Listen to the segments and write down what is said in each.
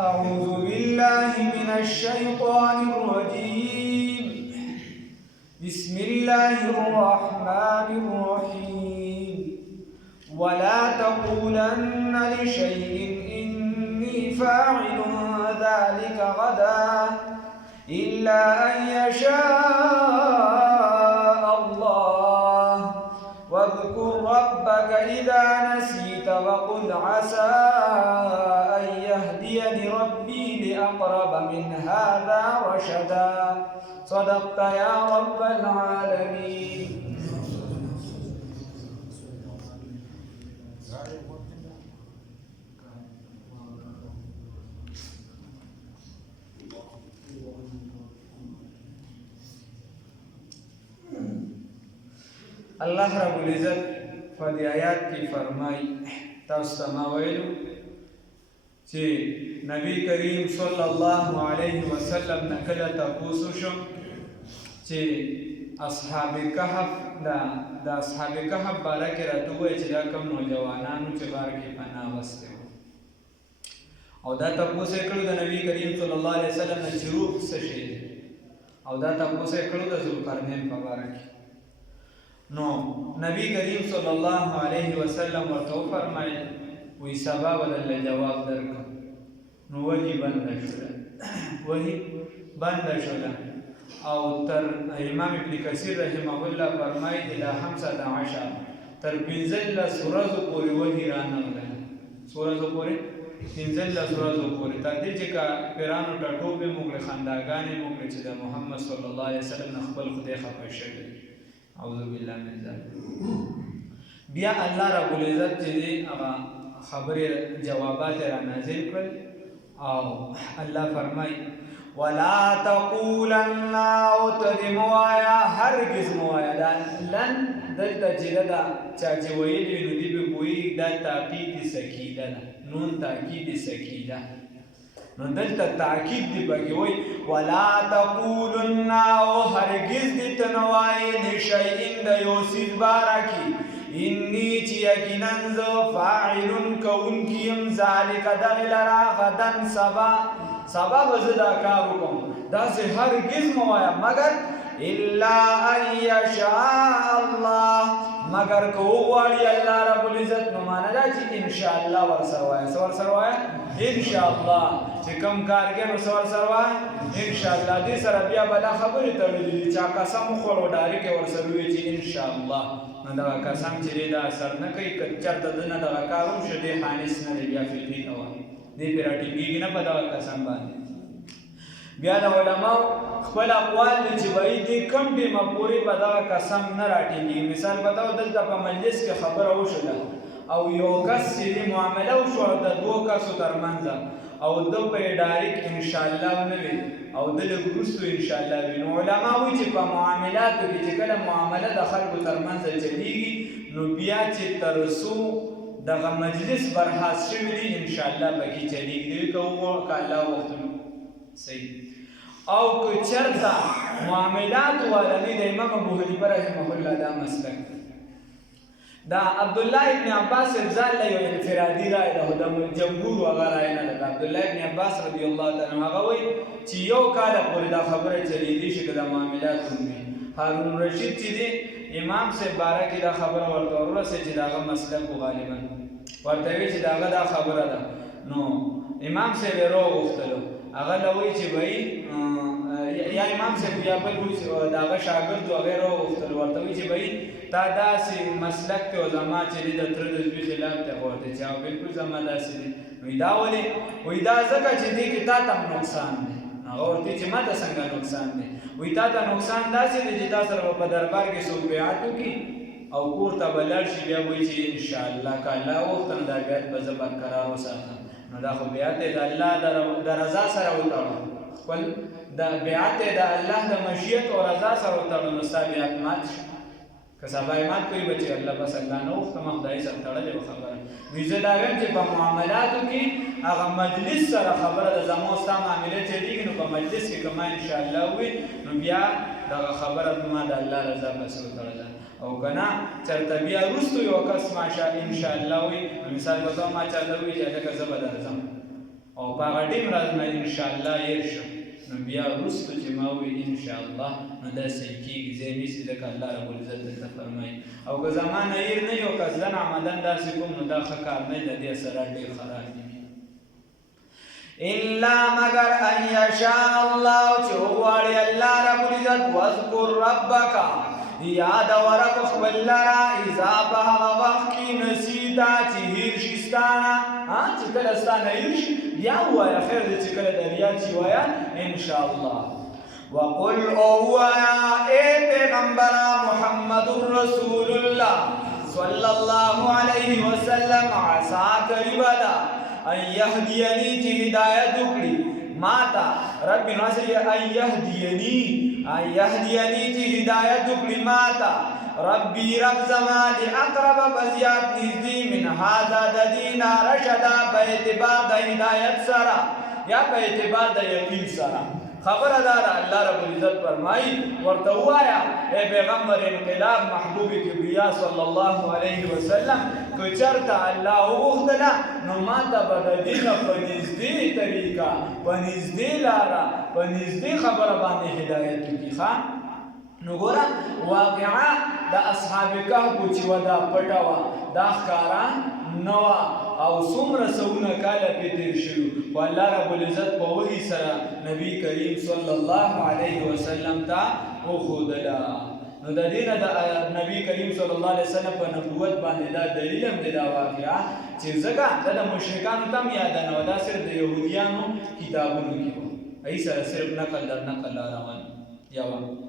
أعوذ بالله من الشيطان الرجيم. بسم الله الرحمن الرحيم. ولا تقولن لشيء إني فاعل ذلك غدا إلا أن يشاء الله. واذكر ربك إذا نسيت وقل عسى أن يهديني ربي لأقرب من هذا رشدا. صدقت يا رب العالمين. الله رب العزت فدی آیات کی فرمائی تاسو ما ویلو چې نبی کریم صلی الله علیه وسلم نکله تاسو شو چې اصحاب کهف د اصحاب کهف بارکه راته وای چې دا کوم نوجوانانو چې بار کې پناه وسته او دا تاسو کړو د نبی کریم صلی الله علیه وسلم نه شروع څه شي او دا تاسو کړو د ذوالقرنین په باره کې. نو نبی کریم صلی الله علیه وسلم ورته فرمایل وی سبا ولله جواب درکم. نو وحی بند شوله او تر امام ابن کثیر رحمه الله فرمایي الى 15 تر 15 ورځو پورې وحی رانغله. ورځو پورې 15 ورځو پورې تر دې چې کا پیرانو ټټوبه موږ خنداګانې موږ چې د محمد صلی الله علیه وسلم خپل خدای خپه شوی. اعوذ بالله من ذلك. بیا الله رب العزت چې هغه خبره جوابات را نازل کړ او الله فرمای ولا تقولن او تدموایا هرگز موایا دا لن دلته چې دا چا چې ویلي نو دی به کوئی دا تاکید سکیده نون تاکید سکیده نو دلته تاکید دی پکې وای ولا تقولن او هرگز دې تنوای لشیء د یوسف بارکی انی چې یقینا ذو فاعل کونکیم ذالک دغلرا غدن سبا وزدا کار کوم دا سه هرگز موایا مگر الا ان یشاء الله مگر کو غواړي الله رب العزت نو معنا دا چې ان شاء الله ورسره وای ان شاء الله چې کوم کار کې نو سره وای ان شاء الله دې سره بیا بلا خبره تړلې چې قسم خورو ډاری کې ورسره وي چې ان شاء الله نو دا قسم چې دا اثر نه کوي چرته دنه دا کارو شته حانس نه بیا فقہی نه وای دې پر اټیږي نه په دا قسم باندې. بیا د علماء خپل اقوال چې وایي دې کم ټیمه پورې په دا قسم نه راټیږي. مثال بتاو دلته په مجلس کې خبره وشوله او یو کس چې معامله وشو د دوه کسو ترمنځ او د په ډایرک ان شاء الله نه وي او د لګوستو ان شاء الله وي. نو علما وایي چې په معاملاتو کې چې کله معامله د خلکو ترمنځ چلیږي نو بیا چې ترسو دغه مجلس برحاس شوی دی ان شاء الله پکې چلیږي کوو کله وخت صحیح او که چرته معاملات ولني د امام ابو حنیفه رحمه الله دا مسلک دا عبد الله ابن عباس ابزال له یو انفرادي رائے ده د جمهور وغیرہ نه ده. عبد الله ابن عباس رضی الله تعالی عنہ هغه وایي چې یو کال پورې دا خبره چلیږي چې د معاملات وي. هارون رشید چې دی امام سے بارک دا خبره ورته ورسې چې داغه مسلک غالبا ورته وی چې داغه دا خبره ده. نو امام سے ورو غوښتلو هغه لوي چې وای یا امام سے بیا بل داغه شاګرد وغیرہ غوښتلو ورته وی چې وای تا داسې مسلک ته زما چې د تر د خلاف ته ورته چې بالکل زما داسې وی دا ولې وی دا ځکه چې دې کې تا ته نقصان دی. هغه ورته چې ما ته څنګه نقصان دی وی تا ته نقصان داسې دی چې تاسو په دربار کې سو بیعت وکي او کور ته بلل شي بیا وی چې ان شاء الله کله وخت دا بیعت به برقرار وساتم. نو دا خو بیعت د الله د رضا سره وتاړو خپل د بیعت د الله د مشیت او رضا سره وتاړو نو بیعت مات که سبا مات کوي بچي الله بس الله نو وخت مخدای سره تړلې خبره ویزه دا ویم چې په معاملاتو کې هغه مجلس سره خبره د زمو ستا معاملې چلیږي نو په مجلس کې کما ان شاء الله وي نو بیا دا خبره ما د الله رضا بس وتړله او کنا چرته بیا رستو یو کس ماشا ان شاء الله وي مثال وته ما چاته وي چې دا زبر درځم او په هغه ټیم راز نه انشاءالله هیر شو نو بیا وروسته چې ما وویل انشاءالله نو دا صحیح کېږي ځای نیسي ځکه الله ربالعزت دلته فرمایي او که زما نه هیر نه وي او قصدن عمدن داسې کوم نو دا ښه کار نه د دې اثرات ډېر خراب دي الا مگر ان یشاء الله چې وغواړي الله ربالعزت واذکر ربک یاد ورک خپل لرا اذا په هغه وخت کې نسیتا چې هیر شي ستانه چې کله ستانه هیر شي بیا ووایه خیر دی چې کله در یاد شي وایه انشاءالله وقل او وایه ای پیغمبره محمد رسول الله صلی الله علیه وسلم عسا قریبه ده ان یهدینی چې هدایت وکړي ماتا رب ناصری ان یهدینی چې هدایت وکړي ماتا ربی رب زما دی اقرب بزیات نزدی من هذا د دینا رشدا په اعتبار د هدایت سره یا په اعتبار د یقین سره خبر دار الله رب العزت فرمای ورته وایا اے پیغمبر انقلاب محبوب کبریا صلی الله علیه وسلم کو چرته الله وغوښتله نو ماته به د دین په نږدې طریقه په نږدې لاره په نږدې خبره باندې هدایت وکړي ښه نو ګوره واقعه د اصحاب کهف چې ودا پټه وه دا ښکاره نه وه او څومره سوونه کاله پې تېر شوي خو الله ربالعزت په وحي سره نبي کریم صلی الله علیه وسلم ته وښودله نو د دې نه د نبي کریم صلی الله علیه وسلم په نبوت باندې دا دلیل هم دی دا واقعه چې ځکه دا د مشرکانو ته هم یاده نه وه دا صرف د یهودیانو کتابونو کې وه هغې سره صرف نقل در نقل روان یوه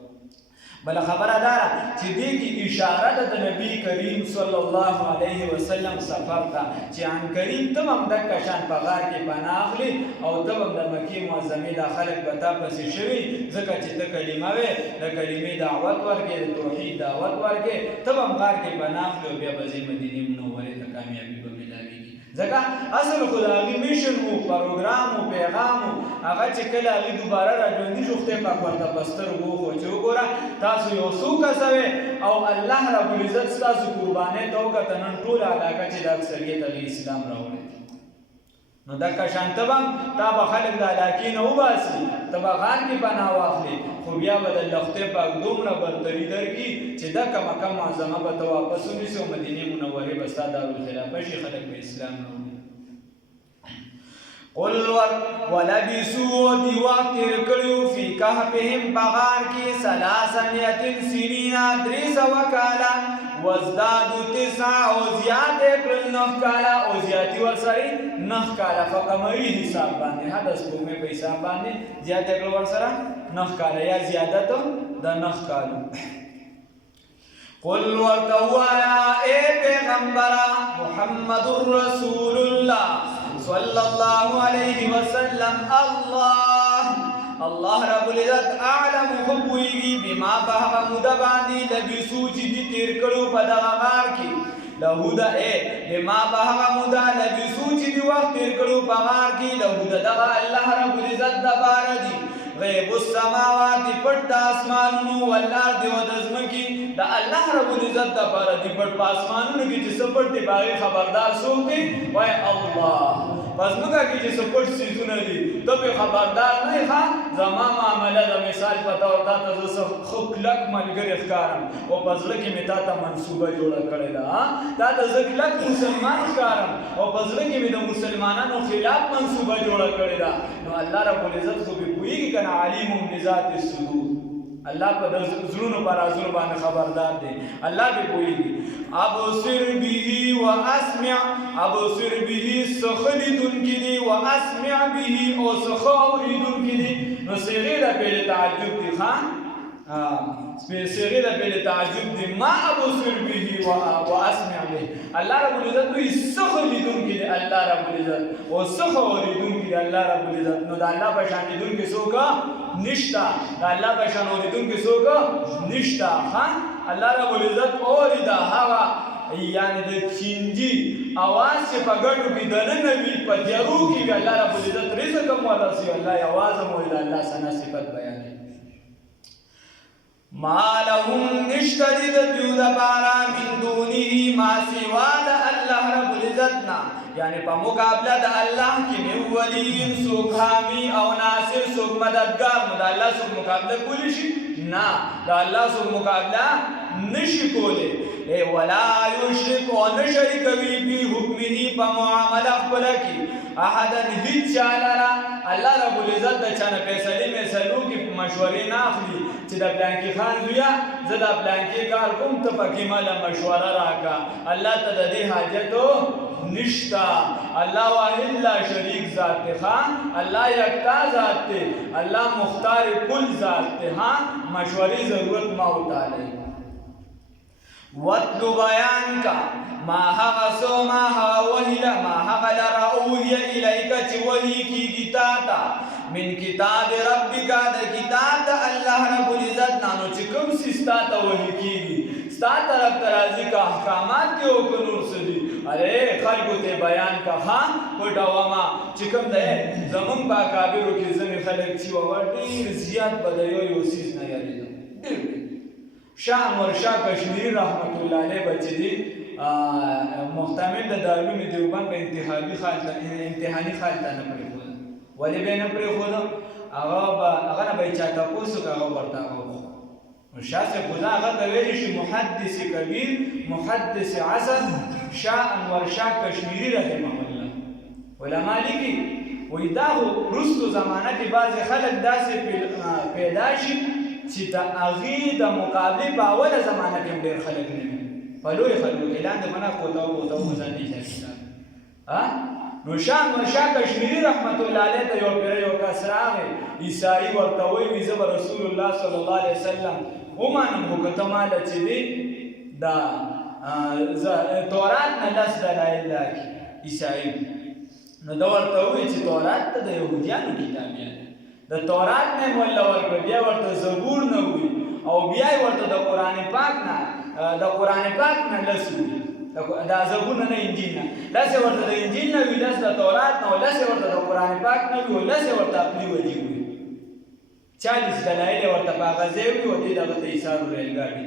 بل خبره داره چې دې کې اشاره ده د نبی کریم صلی الله علیه وسلم سفر ته چې عن قریب ته هم دکه شان په غار کې پناه اخلي او ته هم د مکې معظمې دا خلک به تا پسې شوي ځکه چې ته کلمه وې د کلمې دعوت ورکې د توحید دعوت ورکې ته هم غار کې پناه اخلي او بیا به ځې مدینې منورې ته کامیابي به ملاویږي ځکه اصل خو د هغې میشن و پروګرام و پیغام و هغه چې کله هغې دوباره راژوندي شو خدای پاک ورته په سترګو وښو چې وګوره تاسو یو څو کسه وې او الله ربالعزت ستاسو قربانۍ ته وکته نن ټوله علاقه چې د اکثریت هغې اسلام راوړی نو دکه شان ته به تا به خلک د علاقې نه وباسي ته به غار کې پناه واخلې خو بیا به د الله خدای پاک دومره برتري درکړي چې دکه مکه معظمه به ته واپس ونیسي او مدینې منورې به ستا دارالخلافه شي خلک به اسلام راوړي قل ولبسوا دی وقت تیر کړیو فی کهفهم بغار کې 300 سنین 300 کالا وازدادوا 9 او زیات کړل 9 کالا او زیاتی ورسره 9 کالا فقمری حساب باندې حدث کومه په حساب باندې زیات کړل ورسره 9 کالا یا زیادت د 9 کالو قل ورتوایا اے پیغمبر محمد رسول الله صلی الله علیه وسلم الله رب العزت اعلم خبویږي بما په هغه موده باندې لبسو چې دي تیر کړو په دغه غار کې لهوده بما په هغه موده لبسو چې دي وخت تیر کړو په غار کې لهوده دغه الله رب العزت دپاره دي غیب السماوات پټ د اسمانونو والارض او د ځمکې د الله رب العزت دپاره دي پټ په اسمانونو کې چې څه پټ دي په هغې خبردار څوک دی وایي الله په ځمکه کې چې څه پټ څیزونه دي ته پرې خبردار نه یې ښه زما معامله د مثال په طور تا ته زه څه ښه کلک ملګری ښکارم او په زړه کې مې تا ته منصوبه جوړه کړې ده تا ته زه کلک مسلمان ښکارم او په زړه کې مې د مسلمانانو خلاف منصوبه جوړه کړې ده نو الله رب العزت خو به پوهېږي که نه علیم بذات الصدور الله په زړونو په رازونو باندې خبردار دی الله به پوهېږي ابصر به واسمع ابصر به څه لیدونکي دي واسمع به او څه اورېدونکي دي نو صیغې د فعل تعجب دي ښه صیغې د فعل تعجب دي ما ابصر به واسمع به الله رب العزت وایي څه لیدونکي دي الله رب العزت او څه اورېدونکي دي الله رب العزت نو د الله په شان لیدونکي څوک نشته د الله په شان اورېدونکي څوک نشته ښه الله رب العزت اورېده هغه یعنی د چینجي اواز چې په ګټو کې دننه وي په تیارو کې وي الله رب العزت رزق هم ورسوي الله یې اواز هم وایي د الله ثنا صفت بیانوي ما لهم نشته دي د دوی دپاره من دونه ما سوا د الله رب العزت نه یعنی په مقابله د الله کې من ولي څوک حامی او ناصر څوک مددگار نو د الله څوک مقابله کولی شي نه د الله څوک مقابله نشي کولی ولا یشرک او نه شریکوي په حکمه په معامله خپل کې احدا هیڅ چا لره الله رب العزت د چا نه فیصلې میسلو کې مشورې نه اخلي چې د بلانکی خان زویا زه د بلانکی کار کوم ته پکې ماله مشوره راکړه الله ته د دې حاجت نشتا الله واحد لا شریک ذات ته الله یکتا ذات ته الله مختار کل ذات ته مشورې ضرورت ما وتعالی وَاتْلُ بَيَانْ کا ما هغه سو ما هغه وحیلا ما هغه لرا اوحی الیک چې وحی کیږي تا ته من کتاب ربک د کتاب د الله رب العزت نانو چې کوم سستا ته وحی کیږي ستا طرف ته راځي کا احکامات دی او قانون سدي اره خلکو ته بیان کا ها پټاوما چې کوم ده زمون با کابرو کې زمي خلک چې وړي زیات بدایو یو سیس نه یادېږي شاه انور شاه کشمیری رحمت الله علیه بچی دی محتمل د دارالعلوم دیوبند په امتحاني خال ته نه پرېښود ولې به نه پرېښود هغه نه به چا تاسو کا هغه ورته هغه شاه صاحب خدا هغه ته ویل شي محدث کبیر محدث عصر شاه انور شاه کشمیری رحمه الله علماء لیکي وای دا رستو زمانه کې بعض خلک داسې پیدا شي چې د هغې د مقابلې په اوله زمانه کې ډېر خلک نه وي په لوی خلکو کې لاندې منه کوتاو مزان دي نو شاه کشمیری رحمت الله علیه ته یو پیر یو کس راغی عیسائی ورته وایي زه به رسول الله صلی الله علیه وسلم ومنم خو که ته ماله چې دی د تورات نه لس دلایل راکړي عیسائی نو ده ورته وایي چې تورات ته د یهودیانو کتاب دی د تورات نه مولا ورکړ بیا ورته زبور نه وي او بیا ورته د قران پاک نه لسو دا زبور نه انجیل نه لسه ورته د انجیل نه وی لسه د تورات نه لسه ورته د قران پاک نه وی لسه ورته خپل وجي وي 40 دلایل ورته باغزه وي او دې دغه ایثار ریل گاډي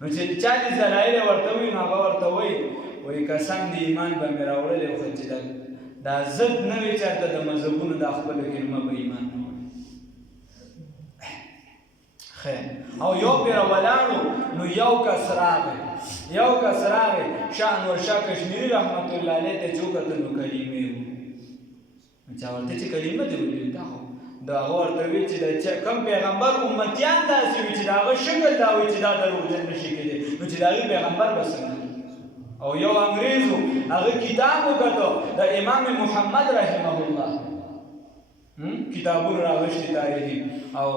نو چې 40 دلایل ورته وي نو هغه ورته وي قسم دی ایمان به مې راوړل خو چې دا زد نه وي چاته د مذهبونو د خپل کلمه به ایمان نه وړي خیر او یو پیر ولاړو نو یو کس راغی شاه انور شاه کشمیری رحمت الله علیه ته چوکته نو کلمې وو چا ورته چې کلمه دی ویل دا خو دا ورته وی چې د کم پیغمبر امتیان داسې وي چې داغه شکل دا وي چې دا دروغجن نشي کېدی نو چې داغه پیغمبر بسنګ او یو انګریزو هغه کتاب وکړو د امام محمد رحمه الله کتابونه راغشتي تاریخي او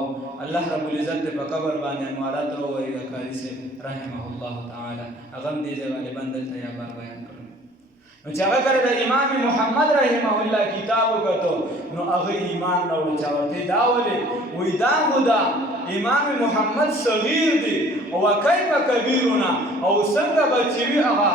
الله رب العزت په قبر باندې انوارات وروي د قاری سے رحمه الله تعالی هغه دې غالبا دلته یا بار بیان کړو نو چې هغه کړه د امام محمد رحمه الله کتاب وکړو نو هغه ایمان راوړ چا ورته دا ولې وې دا خدا امام محمد صغیر دی او کیف کبیرنا او څنګه بچوي هغه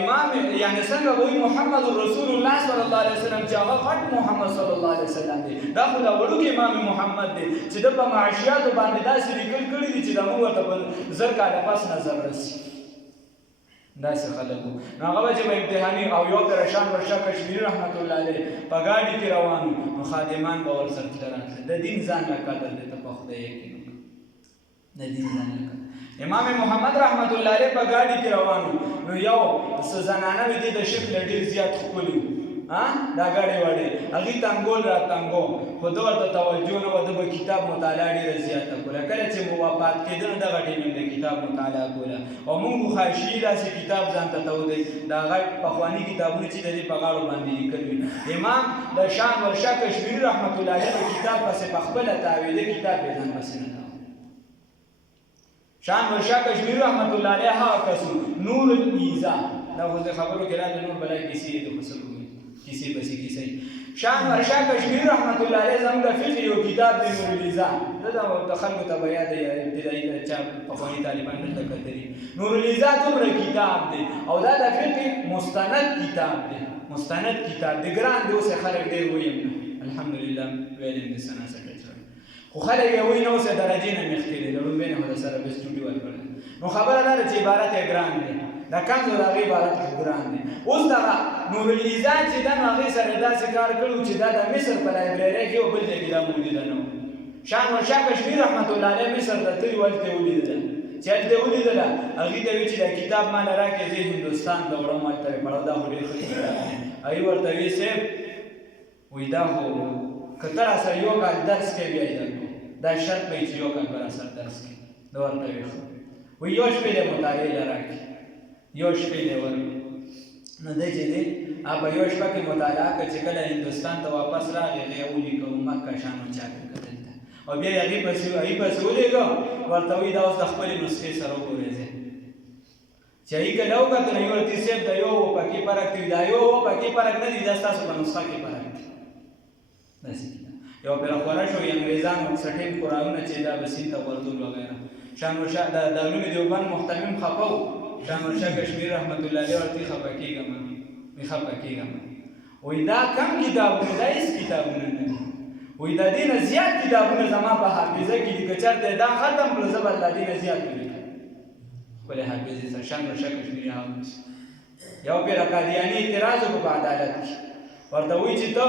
امام یعنی څنګه وای محمد رسول الله صلی الله علیه وسلم چې هغه غټ محمد صلی الله علیه وسلم دی دا خو دا وړوکی امام محمد دی چې د په معاشیات باندې داسې لیکل کړي دي چې دا موږ ته په زر کاله پس نظر رسي داسې خلکو نو هغه چې په امتحاني او یو پر شان ورشا کشمیری رحمت الله علیه په گاډي کې روان نو خادمان به ور سره تلل د دین ځان لا قدر دې ته په خدای کې د دین ځان لا امام محمد رحمت الله علیه په گاډي کې روان نو یو زنانه وې د شکل ډیر زیات خپلو دا گاډي وړي هغه تنګول را تنګو خو دا ورته توجه نه وده په کتاب مطالعه ډیره زیاته کوله کله چې مو وفات کېدل دا غټي موږ کتاب مطالعه کوله او موږ خاصي داسې کتاب ځان ته تو دی دا غټ پخوانی کتابونه چې د دې په غاړو باندې لیکل امام د شان ورشا کشمیری رحمت الله علیه کتاب پسې په خپل تعویذ کتاب یې ځان پسې نه شان ورشا کشمیری رحمت الله علیه هغه کسو نور المیزا دا خو خبرو کې راځي نور بلای کیسې د خصوص کیسې بسې کیسې شان ورشا کشمیری رحمت الله علیه زموږ د فقه یو کتاب دی نور المیزان دا د خلکو ته بیا د ابتدایي چا پخوانی طالبان دلته کتري نور المیزان دومره کتاب دی او دا د فقه مستند کتاب دی مستند کتاب دی ګران دی اوس خلک ډېر وایي الحمدلله ویلم د سنا سره خو خلک یې وایي نو څه درجې نه مخکې دي د لومبۍ نه د سره به سټوډیو ورکړل نو خبره دا ده چې عبارت یې ګران دی دا کنز د هغې عبارت ګران دی. اوس دغه نورالایزان چې دا نو هغې سره داسې کار کړی چې دا د مصر په لایبررۍ کې یو بل ځای کې دا موجوده نه وه. شاهنشاه کشمیر رحمت الله علیه مصر ته تللي و، هلته یې ولیدله. چې هلته یې ولیدله هغې ته ویل چې دا کتاب ماله راکړې، زه هندوستان ته وړم، هلته یې پړه، دا خو ډېر ښه کتاب دی. هغې ورته ویل صاحب وایي دا خو که ته راسره یو کال درس کوې بیا یې درکړو، دا شرط به چې یو کال به راسره درس کوې. ده ورته ویل ښه. وایي یو شپې دی مطالعې له راکړي، یو شپې دی ورکړي. نو دی چې دی هغه په یو شپه کې مطالعه کړه، چې کله هندوستان ته واپس راغی هغې یې ولیکه مکه شاهنشاه ته کتل ته، او بیا یې هغې پسې ولیکه، ورته وایي دا اوس د خپلې نسخې سره وګورئ ځئ. چې هغې کله وکتل نو ورته صاحب دا یو پکې فرق دی، دا یو پکې فرق نه دی، دا ستاسو په نسخه کې فرق دی. داسې یو پېره خوره شو انګریزانو سټیم قرآنونه چې دا به سیند ته ورتل وغیره. شاهنشاه د دارالعلوم دیوبند محتمم خفه و، شاهنشاه کشمیر رحمت الله علیه ورته خفه کېږم، وایي خفه کېږم، وایي دا کم کتابونه، دا هېڅ کتابونه نه دي، وایي د دې نه زیات کتابونه زما په حافظه کې دي، که چېرته دا ختم کړو زه به د دې نه زیات ولیکم خپلې حافظې سره. شاهنشاه کشمیري حافظ یو پېره قادیاني اعتراض وکړو په عدالت کې، ورته وایي چې ته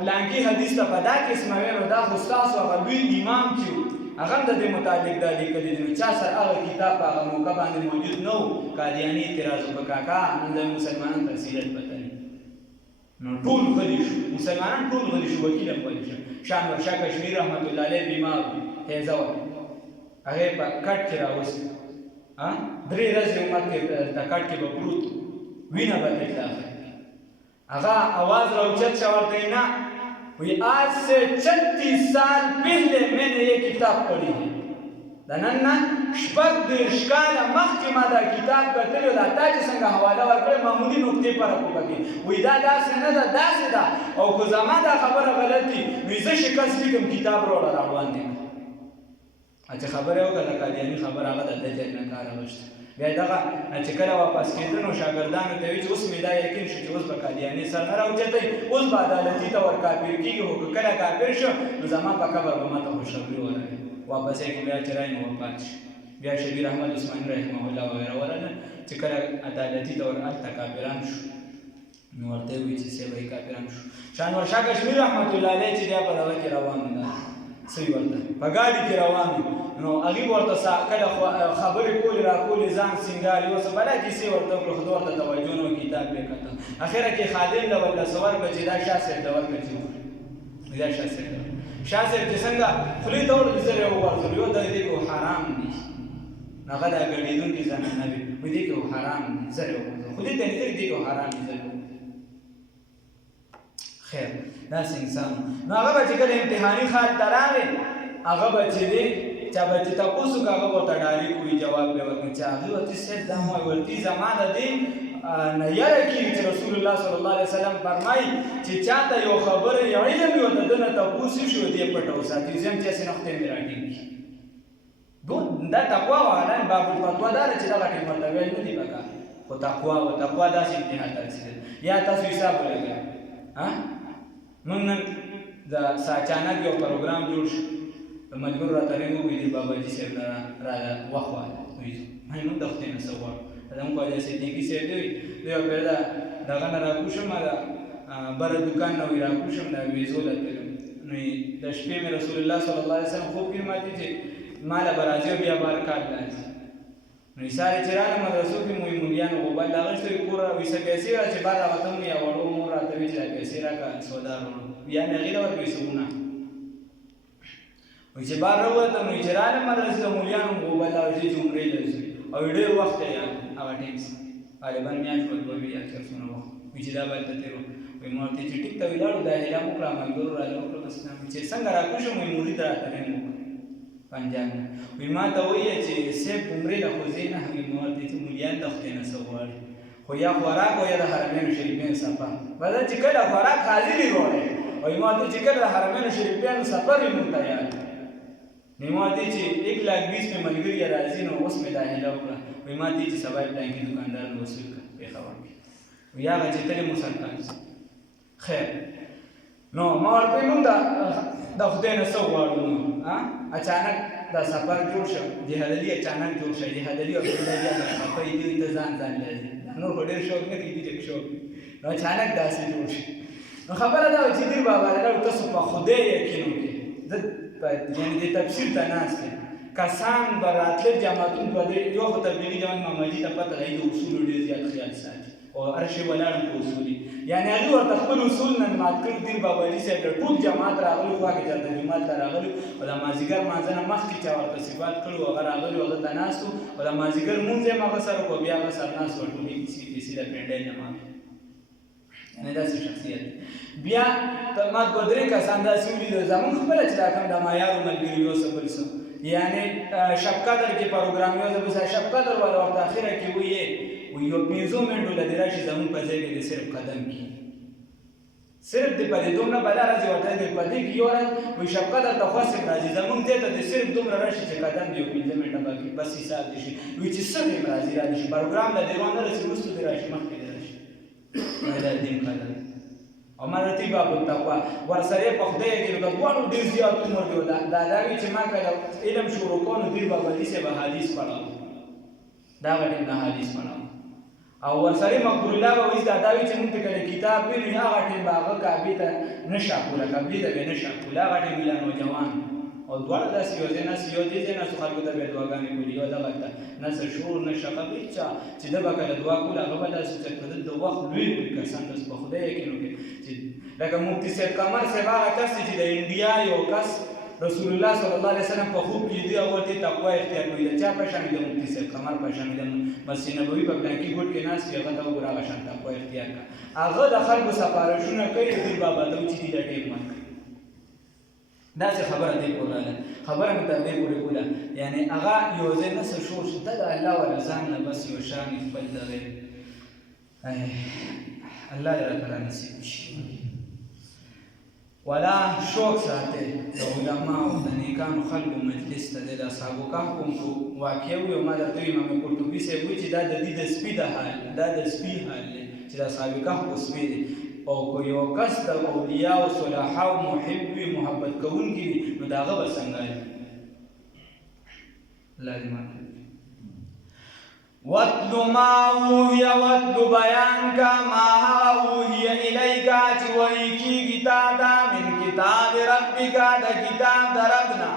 پلانکي حدیث ته په دا قسمه ویې نو دا خو ستاسو هغه لوی امام چې و هغه هم د دې متعلق دا لیکلي دي، نو چا سره هغه کتاب په هغه موقع باندې موجود نه و. قادیاني اعتراض وکړه کاکا نن د مسلمانانو ته سیرت پته نه، نو ټول غلي شو، مسلمانان ټول غلي شو، وکیل هم غلي شو. شاهنشاه کشمیر رحمت الله علیه بیمار و، هیضه وه، هغې په کټ کې راوستې، 3 ورځې عمر کې په کټ کې به پروت وینه به ترې داخل. هغه आवाज راوچت شو، ورته یې نه وی آج سے 36 سال پہلے میں نے یہ کتاب پڑھی ہے. دا نن نه شپږ دېرش کاله مخکې ما دا کتاب کتلی و، دا تا چې څنګه حواله ورکړې معمولي نقطې فرق و پکې، وایي دا داسې نه ده، داسې ده، او که زما دا خبره غلط دي وایي زه شکست لیکم کتاب راوړه راروان دی. چې خبره یې وکړه د قادیاني خبره هغه د دجل نه کار اخیسته. بیا یې دغه چې کله واپس کېده نو شاګردانو ته وایي چې اوس مې دا یقین شو چې اوس به قادیاني سر نه راوچتوي، اوس به عدالتي ته ور کافر کېږي، خو که کله کافر شو نو زما په قبر به ماته خوشخبري ورغی. واپس یې کړي بیا چې رایي نو وفات شي. بیا شبیر احمد عثماني رحمه الله وغیره ورغله چې کله عدالتي ته ور هلته کافران شو نو ورته یې وایي چې صاحب یې کافران شو. شاهنشاه کشمیر رحمت الله علیه چې بیا په دغه کې روان و، څه ورته په ګاډي کې روان و، نو هغې ورته کله خبرې کولې راکولې ځان سینګارې اوس بله کیسې ورته وکړو، خو ده ورته توجه نه و، کتاب یې کته. اخره کې خادم له ورته څه ورکړه چې دا شاه صاحب ته ورکړه چې دا شاه صاحب ته شاه صاحب چې څنګه خولې ته وړل زر یې وغورځولو، یو دغې دې کې حرام دي، هغه دا ګډېدونکي زنانه وي، وایي دې کې حرام دي، زر یې وغورځولو، خو دې ته نږدې دې کې حرام دي، زر یې خیر داسې انسان. نو هغه به چې کله امتحاني خال ته راغی هغه به چې دی چا به چې تپوس وکړه هغه ورته ډایرېکټ وایي جواب به ورکړي چې هغې ورته صاحب دا مو ورته زما د دې نه یره کېږي چې رسول الله صلی الله علیه وسلم فرمایي چې چا ته یو خبره یا علم وي ورته ده نه تپوس وشي و دې پټه وساتي، زه هم چې هسې نقطې مې راټینګي. دا تقوا وه حالان باب الفتوا دا ده چې دغه ټیم ورته ویل نه دي پکار، خو تقوا وه، تقوا داسې امتحان ته رسېدل. یا تاسو حساب ولګئ موږ نن د ساچانک یو پروګرام جوړ شو، د ملګرو راته رنګ ووایي د باباجي صاحب نه راله وخت واله، وایي موږ د خدای نه څه غواړو، زموږ خواجه صدیقي صاحب دی، زه یو پېره دغه نه راکوشم، د بره دوکان نه وایي راکوشم، دا ویزو له تلم، نو د شپې مې رسول الله صلی الله علیه وسلم خوب کې ماتې چې ماله به راځي او بیا بار کار راځي. نو سارې چې راغلم مدرسو کې مو مولیانو غوبل راغېسته وي کور وایي څه پیسې را چې بار راوتم یا وړو مور راته وایي چې دا پیسې راکړه سودا راوړو، بیا مې هغې له ورکړې سونه وایي چې بار راووتم نو چې راغلم مدرسې د مولیانو غوبل راځي چې عمرې له ځي او ډېر وخت یې یاد هغه ټیم غالبا میاشت ول به وي یا څونه وخت وایي چې دا به هلته تېر وایي ما ورته چې ټیک ته ولاړو دا اعلان وکړه ملګرو راله وکړه بس چې څنګه راکوشم وایي مرید راته رنګ وکړه پنجاب نه وایي ما ته وایي چې صاحب عمرې له خو ځای نه وایي ما ورته چې مولیان د خدای نه څه غواړي، خو یا خوراک او یا د حرمینو شریفینو سفر، بعد چې کله خوراک حاضر یې غواړي، وایي ما ورته چې کله د حرمینو شریفینو سفر یې مونږ ته یاد نو ما ورته چې 120,000 مې ملګري راځي نو اوس مې دا هیله وکړه، وایي ما ورته چې سبا یې پلانکي دوکاندار نه وصول کړه پېښور کې، وایي هغه چې تلې مو سرکار خیر. نو ما ورته موږ د خدای نه څه غواړو، نو اچانک دا سفر جوړ شو جهاد علي اچانک جوړ شو جهاد علي او عبدالله بیا د خپې دوی ته ځان لازم نور خو ډېر شوق نه کېږي چې شوق نو اچانک داسې جوړ شي نو خبره دا وه چې دیر بابا له تاسو په خدای یقین وکړئ زه یعنې د تفسیر ته ناست یم کسان به راتلل جماعتون به یو خو تبلیغي جماعت محمدي ته پته لري د اصولو ډېر زیات خیال ساتي او هر شی ولاړ په اصول دي یعنې هغې ورته خپل اصول نن مات کړي دیر بابا علي صاحب له ټول جماعت راغلي خوا کې چېرته جومات ته راغلي او د مازدیګر لمانځه نه مخکې چا ورته صفات کړي و هغه راغلي و هغه ته ناست و او د مازدیګر لمونځ یې هم هغه سره وکړو بیا هغه سر ناست و ټولې کیسې پیسې د پینډۍ نه مات یعنې داسې شخصیت بیا ما دوه درې کسان داسې ولیدل زمونږ خپله چې دا کوم د مایارو ملګري یو څه بل څه یعنې شب قدر کې پروګرام یو ځل بس شب قدر والا ورته اخره کې ویې یو 15 منټو له دې راشي زمونږ په ځای کې د صرف قدم کې صرف د په دې دومره بلا راځي ورته د په دې کې یو ورځ وایي شب قدر ته خاص راځي زمونږ دې ته د صرف دومره راشي چې قدم دی یو 15 منټه باقي بس حساب دي شي وایي چې څه دې راځي راشي پروګرام له دې ونه رسي وروسته دې راشي مخکې دې راشي دا دې قدم او مرتي باب التقوا ورسره په خدای کې د دوه ډیر زیات عمر دی دا وی چې ما کله علم شروع کولو دی بابا دې سه به حدیث پڑھاو دا غټه نه حدیث پڑھاو او ورسره مقبول الله به وځ دا وی چې موږ کله کتاب ویلو هغه ټیم باغه کابه ته نشه کوله کابه ته نشه کوله هغه ټیم ملانو جوان او دوړ داسې یو ځای ناست یو دې ځای ناست خلکو ته به دعاګانې کولې یو دغه ته نه څه شور نه شغب هېڅ چا چې ده به کله دعا کوله هغه به داسې چې که د وخت لوی لوی کسان داسې په خدای یقین وکړي چې لکه مفتي صاحب قمر صاحب هغه کس دی چې د انډیا یو کس رسول الله صلی الله علیه وسلم په خوب کې دی هغه ورته تقوا اختیار کړی د چا په شان د مفتي صاحب قمر په شان د مسجد نبوي په بلانکي ګوټ کې ناست وي هغه ته وګوره هغه شان تقوا اختیار کړه هغه د خلکو سفارشونه کوي دې بابا ته چې دې د ټیم مات داسې خبره دې کوله خبره مې تر دې پورې کوله یعنې هغه یو ځای نه څه شور شو ته د الله ولا ځان نه بس یو شان خپل دغې الله دې راته رانصیب شي ولا شوق ساتي د علماو د نیکانو خلکو مجلس ته د اصحابو کهف کوم واقع وي او ما درته ویم امام قرطبي صاحب وایي چې دا د دې د سپي د حال دا د سپي حال دی چې د اصحاب کهف سپي دی او که یو کس د اولیاء او صلحاء محب وي محبت کوونکی وي نو د هغه به څنګه وي الله دې ماته وَاتْلُ مَا أُوحِيَ وَاتْلُ بیان کا ما أُوحِيَ إِلَيْكَ چې وحی کېږي تا ته من کتاب ربک د کتاب د ربنا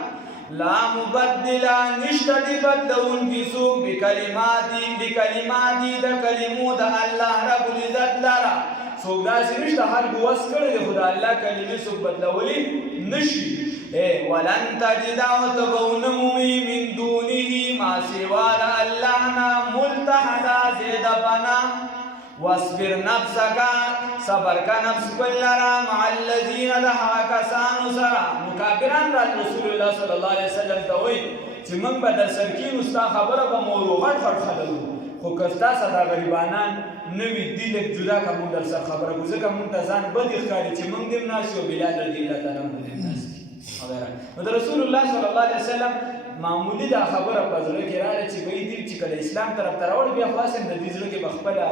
لا مبدل نشته دی بدلونکي څوک بکلماتي د کلمو د الله رب العزت لره څوک داسې نشته خلکو وس کړی دی خو د الله کلمې څوک بدلولی نشي ولن تجد وتبونمومی من دونه ما سوا د الله نه ملتحدا زید پنا واصبر نفسك صبر کا نفس کلرا مع الذين دها کسانو سرا مکابران را رسول الله صلی الله علیه وسلم ته وایي چې موږ به در سرکینو ستا خبره به مو غټ غټ خللو خو که ستاسو دا غریبانان نه وي دې لږ جدا که موږ در سره خبره کوو ځکه موږ ته ځان بد ښکاري چې موږ دې هم ناست یو بلال رضي الله تعالی عنه دې ناست وغیره نو د رسول الله صلی الله علیه وسلم معمولی دا خبره په زړه کې راغله چې وایي دې چې کله اسلام طرف ته راوړ بیا خو اصل د دې زړه کې به خپله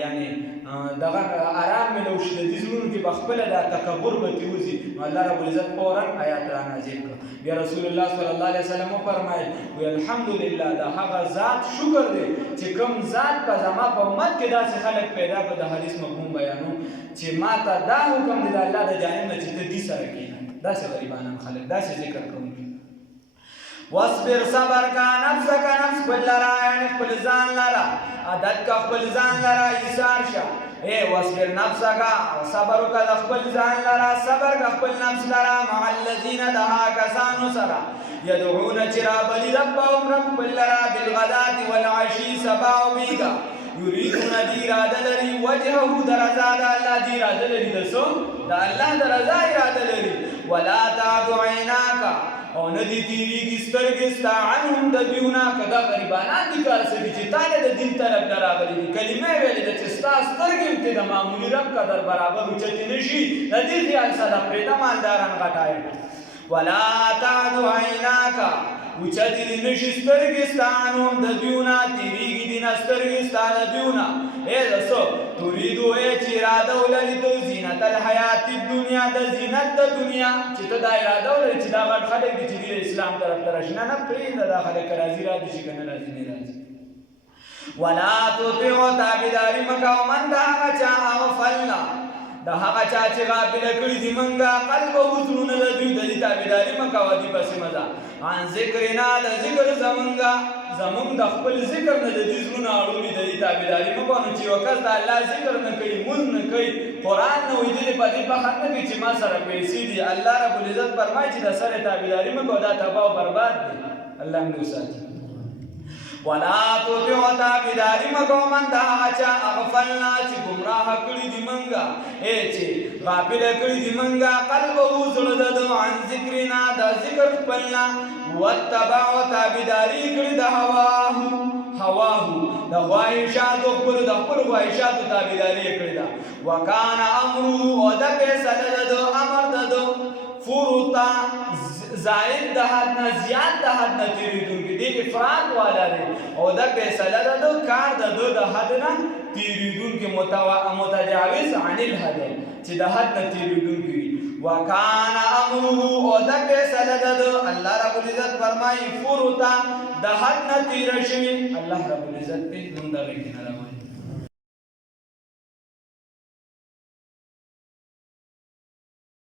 یعنی دغه آرام ملو شي د دې زړونو کې به خپله دا تکبر به ترې وځي نو الله رب العزت فورا آیات را نازل کړه بیا رسول الله صلی الله علیه وسلم وفرمایل وی الحمدلله د هغه ذات شکر دی چې کوم ذات په زما په امت کې داسې خلک پیدا کړه د حدیث مفهوم بیانو چې ما ته دا حکم دی د الله د جانب نه چې ته دې سره کښېنه داسې غریبانان خلک داسې ذکر کوونکي واصبر صبر کا نفس خپل لرا یعنی خپل ځان لرا عادت کا خپل ځان لرا ایثار شه واصبر نفسک صبر کا خپل ځان لرا صبر کا خپل نفس لرا مع الذين دها کسانو سرا يدعون چرابلی ربهم رب خپل لرا بالغداة والعشي سبا و بیگا یریدون دی اراده لري وجهه درزا د الله دی اراده لري دسو د الله درزا اراده لري ولا تعد عیناک او ندی تیریږي سترګې ستا عنهم د دویونه که دا غریبانان دي کار څه دي چې تا د دین طرف نه راغلي دي کلمې ویلې ده چې ستا سترګې هم ته د معمولي رب قدر برابر اوچتې نه شي د دې خیال سره پرېږده مالداران غټایي ولا تعد عیناک اوچتې دې نشي سترګې ستا عنهم د دوی نه تېرېږي دې نه سترګې ستا د دوی نه د څه تريدو چې اراده ولري ته زینت الحیات الدنیا د زینت د دنیا چې ته دا اراده ولري چې دا غټ خلک دي چې د اسلام طرف ته راشي نه پرېږده دا خلک که راځي راځي چې که نه راځي نه راځي ولا تطیعوا تابعداري مه کوه من د هغه چا اغفلنا د هغه چا چې غافله کړي دي موږ قلبه زړونه د دوی د دې تابعداري مه کوه دې پسې مه ځه عن ذکرنا د ذکر زمونږ د خپل ذکر نه د دې زړونه اړولي د دې تابعداري مه کوه نو چې یو کس د الله ذکر نه کوي مونځ نه کوي قرآن نه وایي دې په دې فخر نه کوي چې ما سره پیسې دي الله رب العزت فرمایي چې د سره تابعداري مه کوه دا تباه او برباد دی الله مې وساتي ولا تطیعوا تابعداري مه کوه من د هغه چا اغفلنا چې ګمراه کړي دي موږ چې غافله کړي دي موږ قلبه زړه د ده عن ذکرنا د ذکر خپلنا واتبعوا تابعداري کړي د هواه د خواهشاتو خپلو د خپلو خواهشاتو تابعداري یې کړې ده وکان امره او د فیصله د ده امر د ده فرطا زائد د حد نه زیات د حد نه تېرېدونکي دی افراط والا دی او دا فیصله د ده کار د ده د حد نه تېرېدونکي متجاوز عن الحد چې د حد نه تېرېدونکي وي وکان امره او دا فیصله د ده الله رب العزت فرمایي فرطا د حد نه تېره شوي الله رب العزت دې موږ دغې کې نه راولي